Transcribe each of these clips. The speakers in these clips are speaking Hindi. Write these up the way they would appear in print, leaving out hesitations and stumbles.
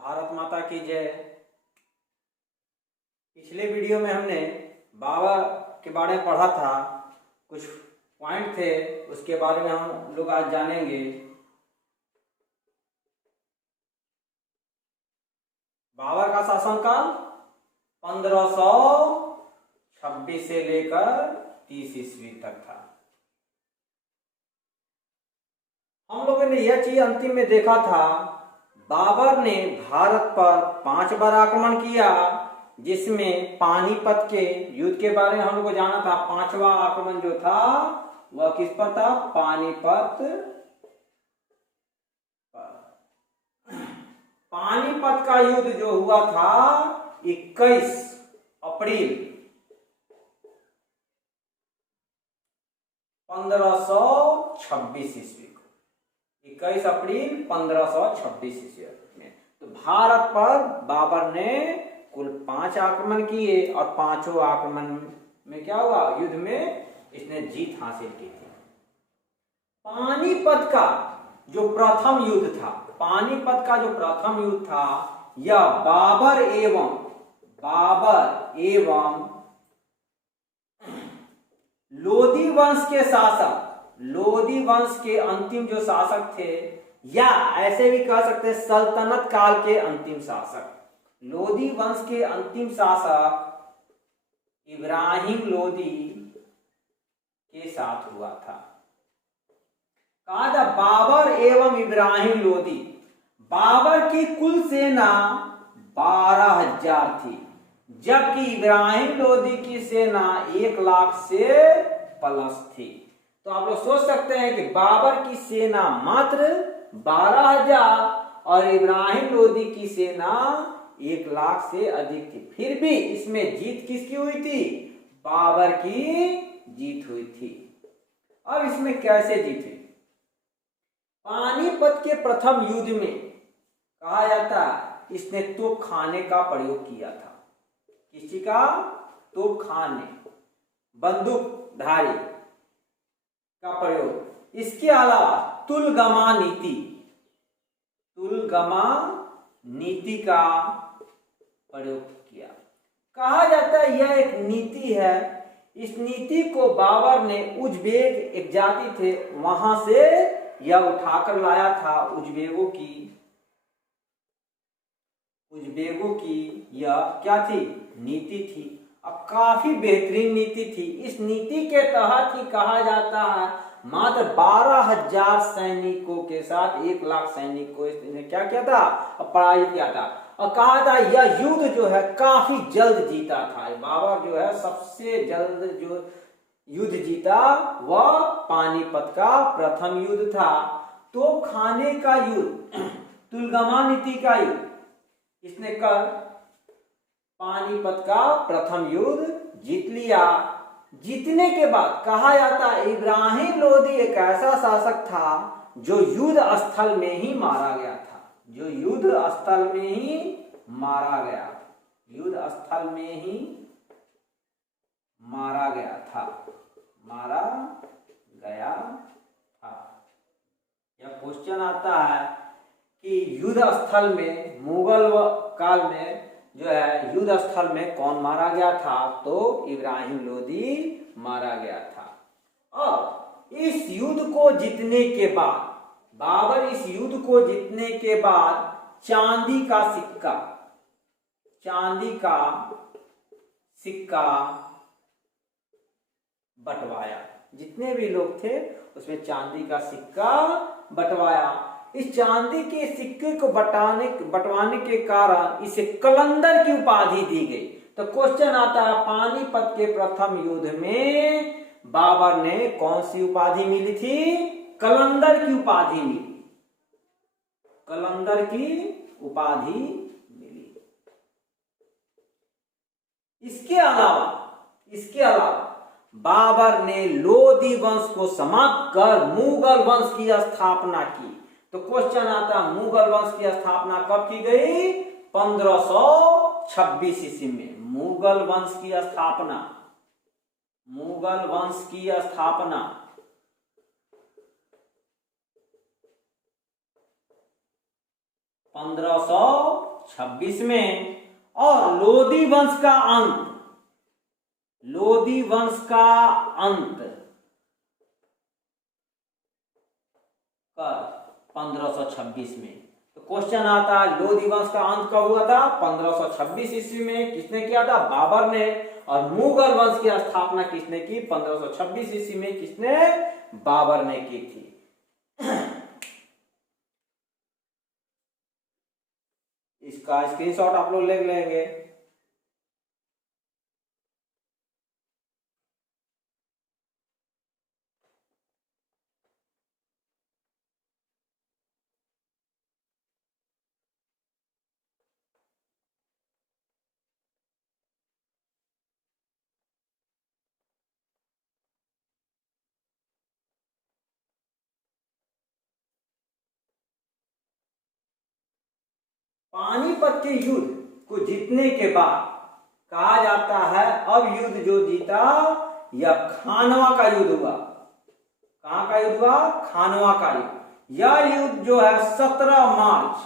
भारत माता की जय। पिछले वीडियो में हमने बाबर के बारे में पढ़ा था, कुछ पॉइंट थे उसके बारे में हम लोग आज जानेंगे। बाबर का शासनकाल 1526 से लेकर 30 ईस्वी तक था। हम लोगों ने यह चीज अंतिम में देखा था, बाबर ने भारत पर 5 बार आक्रमण किया, जिसमें पानीपत के युद्ध के बारे में हम लोग को जाना था। 5वां आक्रमण जो था वह किस पर था? पानीपत। पानीपत का युद्ध जो हुआ था 21 अप्रैल 1526 ईस्वी को, 21 अप्रैल 1526 ईस्वी में। तो भारत पर बाबर ने कुल 5 आक्रमण किए और 5 आक्रमण में क्या हुआ? युद्ध में इसने जीत हासिल की थी। पानीपत का जो प्रथम युद्ध था, पानीपत का जो प्रथम युद्ध था, यह बाबर एवं लोदी वंश के शासक, लोदी वंश के अंतिम जो शासक थे, या ऐसे भी कह सकते हैं सल्तनत काल के अंतिम शासक, लोदी वंश के अंतिम शासक इब्राहिम लोदी के साथ हुआ था। कहा था बाबर एवं इब्राहिम लोदी। बाबर की कुल सेना 12,000 थी, जबकि इब्राहिम लोदी की सेना 1 लाख से प्लस थी। तो आप लोग सोच सकते हैं कि बाबर की सेना मात्र 12,000 और इब्राहिम लोदी की सेना 1 लाख से अधिक थी। फिर भी इसमें जीत किसकी हुई थी? बाबर की जीत हुई थी। अब इसमें कैसे जीते? पानीपत के प्रथम युद्ध में कहा जाता है इसने तोप खाने का प्रयोग किया था। किसी का? तोप खाने, बंदूकधारी का प्रयोग। इसके अलावा तुलगमा नीति का प्रयोग किया। कहा जाता है यह एक नीति है। इस नीति को बाबर ने उज्बेक एक जाति थे वहां से यह उठाकर लाया था। उज्बेगों की यह क्या थी? नीति थी। अब काफी बेहतरीन नीति थी। इस नीति के तहत ही कहा जाता है मात्र 12,000 सैनिकों के साथ 1 लाख सैनिक को इसने क्या किया था? पराजित किया था। और कहा था यह युद्ध जो है काफी जल्द जीता था। बाबर जो है सबसे जल्द जो युद्ध जीता वह पानीपत का प्रथम युद्ध था। तो खाने का युद्ध, तुलगमा नीति का युद्ध इसने कर पानीपत का प्रथम युद्ध जीत लिया। जीतने के बाद कहा जाता है इब्राहिम लोदी एक ऐसा शासक था जो युद्ध स्थल में ही मारा गया था। यह क्वेश्चन आता है कि युद्ध स्थल में मुगल काल में जो है युद्ध स्थल में कौन मारा गया था? तो इब्राहिम लोदी मारा गया था। अब इस युद्ध को जीतने के बाद, बाबर इस युद्ध को जीतने के बाद चांदी का सिक्का बंटवाया। जितने भी लोग थे उसमें चांदी का सिक्का बंटवाया। इस चांदी के सिक्के को बंटवाने के कारण इसे कलंदर की उपाधि दी गई। तो क्वेश्चन आता है पानीपत के प्रथम युद्ध में बाबर ने कौन सी उपाधि मिली थी? कलंदर की उपाधि मिली। इसके अलावा बाबर ने लोदी वंश को समाप्त कर मुगल वंश की स्थापना की। तो क्वेश्चन आता है मुगल वंश की स्थापना कब की गई? 1526 ईस्वी में मुगल वंश की स्थापना 1526 1926 में। और लोधी वंश का अंत, लोधी वंश का अंत कब? 1526 में। तो क्वेश्चन आता है लोधी वंश का अंत कब हुआ था? 1526 ईस्वी में। किसने किया था? बाबर ने। और मुगल वंश की स्थापना किसने की? 1526 ईस्वी में। किसने? बाबर ने की थी। इसका स्क्रीनशॉट आप लोग ले लेंगे। पानीपत के युद्ध को जीतने के बाद कहा जाता है अब युद्ध जो जीता यह खानवा का युद्ध हुआ। कहां का युद्ध हुआ? खानवा का युद्ध। यह युद्ध जो है 17 मार्च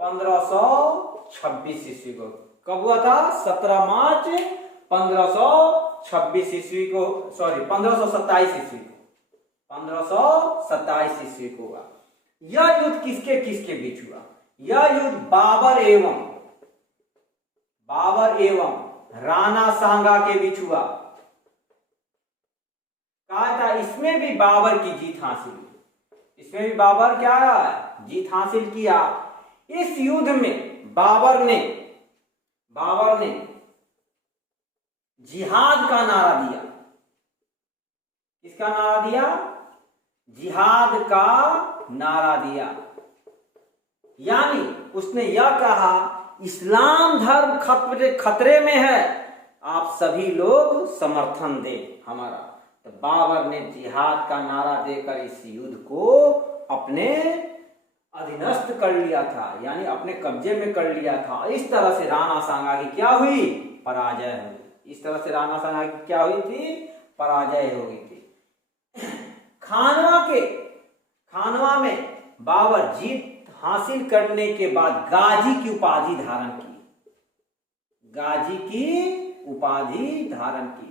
1526 ईस्वी को कब हुआ था? 17 मार्च 1526 ईस्वी को, सॉरी 1527 ईस्वी को, 1527 ईस्वी को हुआ। यह युद्ध किसके किसके बीच हुआ? यह युद्ध बाबर एवं राणा सांगा के बीच हुआ। कहा था इसमें भी बाबर की जीत हासिल हुई। इसमें भी बाबर क्या है? जीत हासिल किया। इस युद्ध में बाबर ने जिहाद का नारा दिया। किसका नारा दिया? जिहाद का नारा दिया। यानी उसने यह कहा इस्लाम धर्म खतरे में है, आप सभी लोग समर्थन दें हमारा। तो बाबर ने जिहाद का नारा देकर इस युद्ध को अपने अधीनस्थ कर लिया था, यानी अपने कब्जे में कर लिया था। इस तरह से राणा सांगा की क्या हुई? पराजय हुई। इस तरह से राणा सांगा की क्या हुई थी? पराजय हो गई थी। खानवा में बाबर जीत हासिल करने के बाद गाजी की उपाधि धारण की। गाजी की उपाधि धारण की।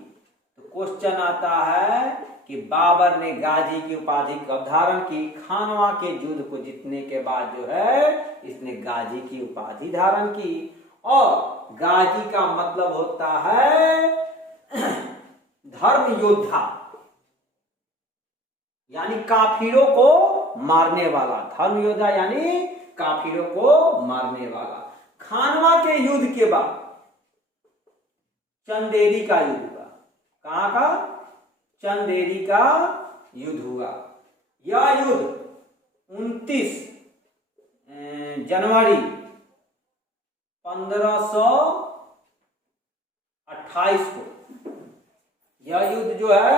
तो क्वेश्चन आता है कि बाबर ने गाजी की उपाधि कब धारण की? खानवा के युद्ध को जीतने के बाद जो है इसने गाजी की उपाधि धारण की। और गाजी का मतलब होता है धर्म योद्धा, यानी काफिरों को मारने वाला। धर्म योद्धा यानी काफिरों को मारने वाला। खानवा के युद्ध के बाद चंदेरी का युद्ध हुआ। कहां का? चंदेरी का युद्ध हुआ। यह युद्ध 29 जनवरी 1528 को, यह युद्ध जो है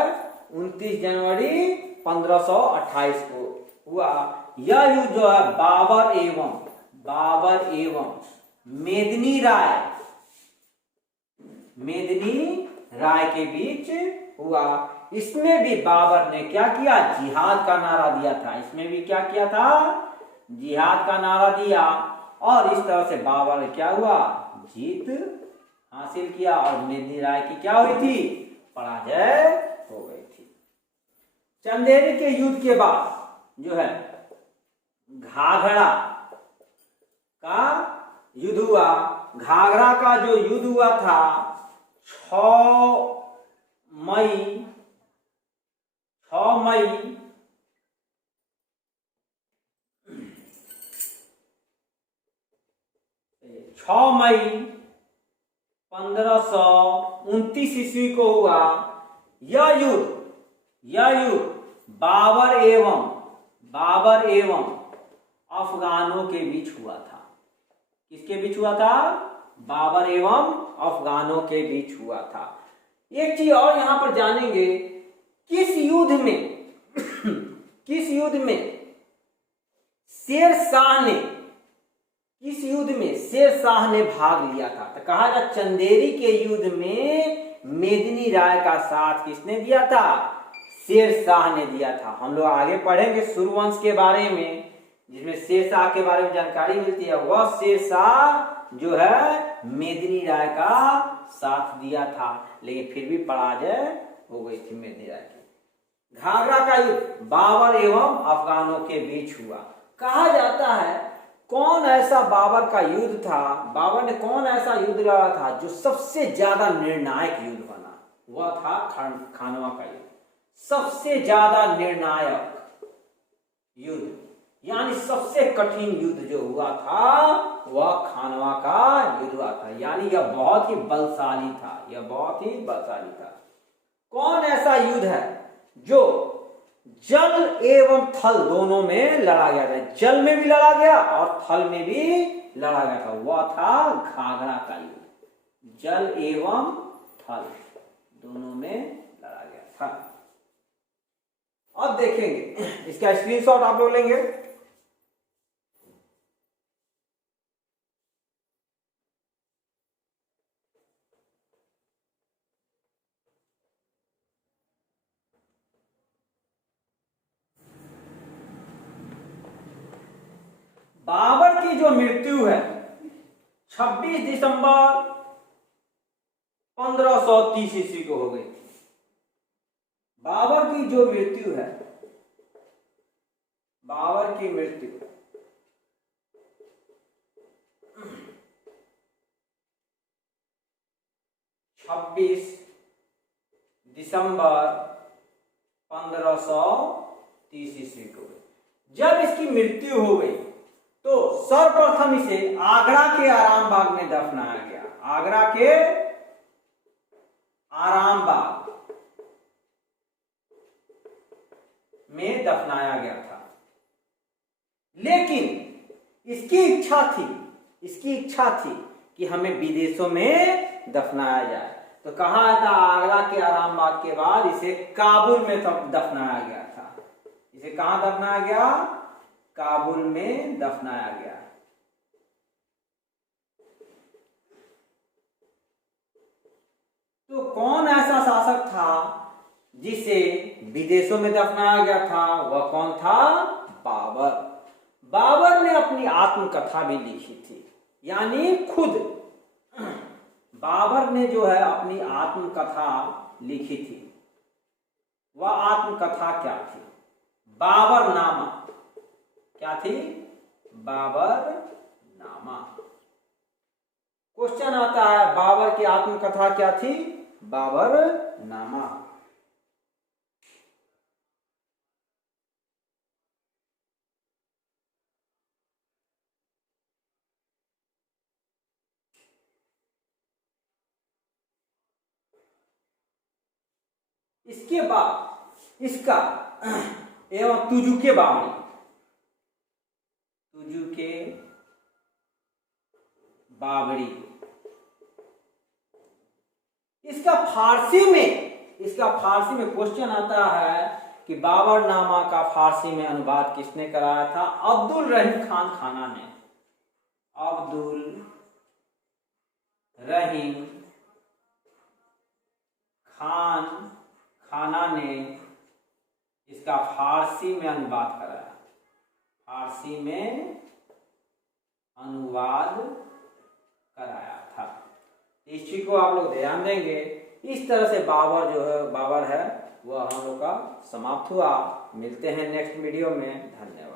29 जनवरी 1528 को हुआ। यह युद्ध जो है बाबर एवं मेदिनी राय के बीच हुआ। इसमें भी बाबर ने क्या किया? जिहाद का नारा दिया था। इसमें भी क्या किया था? जिहाद का नारा दिया। और इस तरह से बाबर ने क्या हुआ? जीत हासिल किया। और मेदिनी राय की क्या हुई थी? पराजय हो गई थी। चंदेरी के युद्ध के बाद जो है घाघरा का युद्ध हुआ। घाघरा का जो युद्ध हुआ था 6 मई 1529 ईस्वी को हुआ। यह युद्ध बाबर एवं अफगानों के बीच हुआ था। किसके बीच हुआ था? बाबर एवं अफगानों के बीच हुआ था। एक चीज और यहां पर जानेंगे, किस युद्ध में शेर शाह ने भाग लिया था? तो कहा जा चंदेरी के युद्ध में मेदिनी राय का साथ किसने दिया था? शेर शाह ने दिया था। हम लोग आगे पढ़ेंगे सूर्यवंश के बारे में, जिसमें शेरशाह के बारे में जानकारी मिलती है, वह शेरशाह जो है मेदिनी राय का साथ दिया था, लेकिन फिर भी पराजय हो गई थी मेदिनी राय की। घाघरा का युद्ध बाबर एवं अफगानों के बीच हुआ। कहा जाता है कौन ऐसा बाबर का युद्ध था, बाबर ने कौन ऐसा युद्ध लड़ा था जो सबसे ज्यादा निर्णायक युद्ध बना, वह था खानवा का युद्ध। सबसे ज्यादा निर्णायक युद्ध यानी सबसे कठिन युद्ध जो हुआ था वह खानवा का युद्ध हुआ था, यानी यह बहुत ही बलशाली था, यह बहुत ही बलशाली था। कौन ऐसा युद्ध है जो जल एवं थल दोनों में लड़ा गया था, जल में भी लड़ा गया और थल में भी लड़ा गया था, वह था घाघरा का युद्ध। जल एवं थल दोनों में लड़ा गया था। अब देखेंगे इसका स्क्रीनशॉट आप लोग लेंगे। बाबर की जो मृत्यु है 26 दिसंबर 1530 ईस्वी को हो गई थी। बाबर की जो मृत्यु है, बाबर की मृत्यु 26 दिसंबर 1530 ईस्वी को हुई। जब इसकी मृत्यु हो गई तो सर्वप्रथम इसे आगरा के आराम बाग में दफनाया गया। आगरा के आराम बाग में दफनाया गया था, लेकिन इसकी इच्छा थी कि हमें विदेशों में दफनाया जाए। तो कहा था आगरा के आराम बाग के बाद इसे काबुल में दफनाया गया था। इसे कहां दफनाया गया? काबुल में दफनाया गया। तो कौन ऐसा शासक था जिसे विदेशों में दफनाया गया था? वह कौन था? बाबर। बाबर ने अपनी आत्मकथा भी लिखी थी, यानी खुद बाबर ने जो है अपनी आत्मकथा लिखी थी। वह आत्मकथा क्या थी? बाबरनामा। क्या थी? बाबरनामा। क्वेश्चन आता है बाबर की आत्मकथा क्या थी? बाबरनामा। इसके बाद इसका एवं तुजुके बावड़ी, तुजुके बावड़ी, इसका फारसी में क्वेश्चन आता है कि बाबरनामा का फारसी में अनुवाद किसने कराया था? अब्दुल रहीम खान खाना ने। अब्दुल रहीम खान खाना ने इसका फारसी में अनुवाद कराया। फारसी में अनुवाद कराया था। इस चीज को आप लोग ध्यान देंगे। इस तरह से बाबर है वह हम लोग का समाप्त हुआ। मिलते हैं नेक्स्ट वीडियो में। धन्यवाद।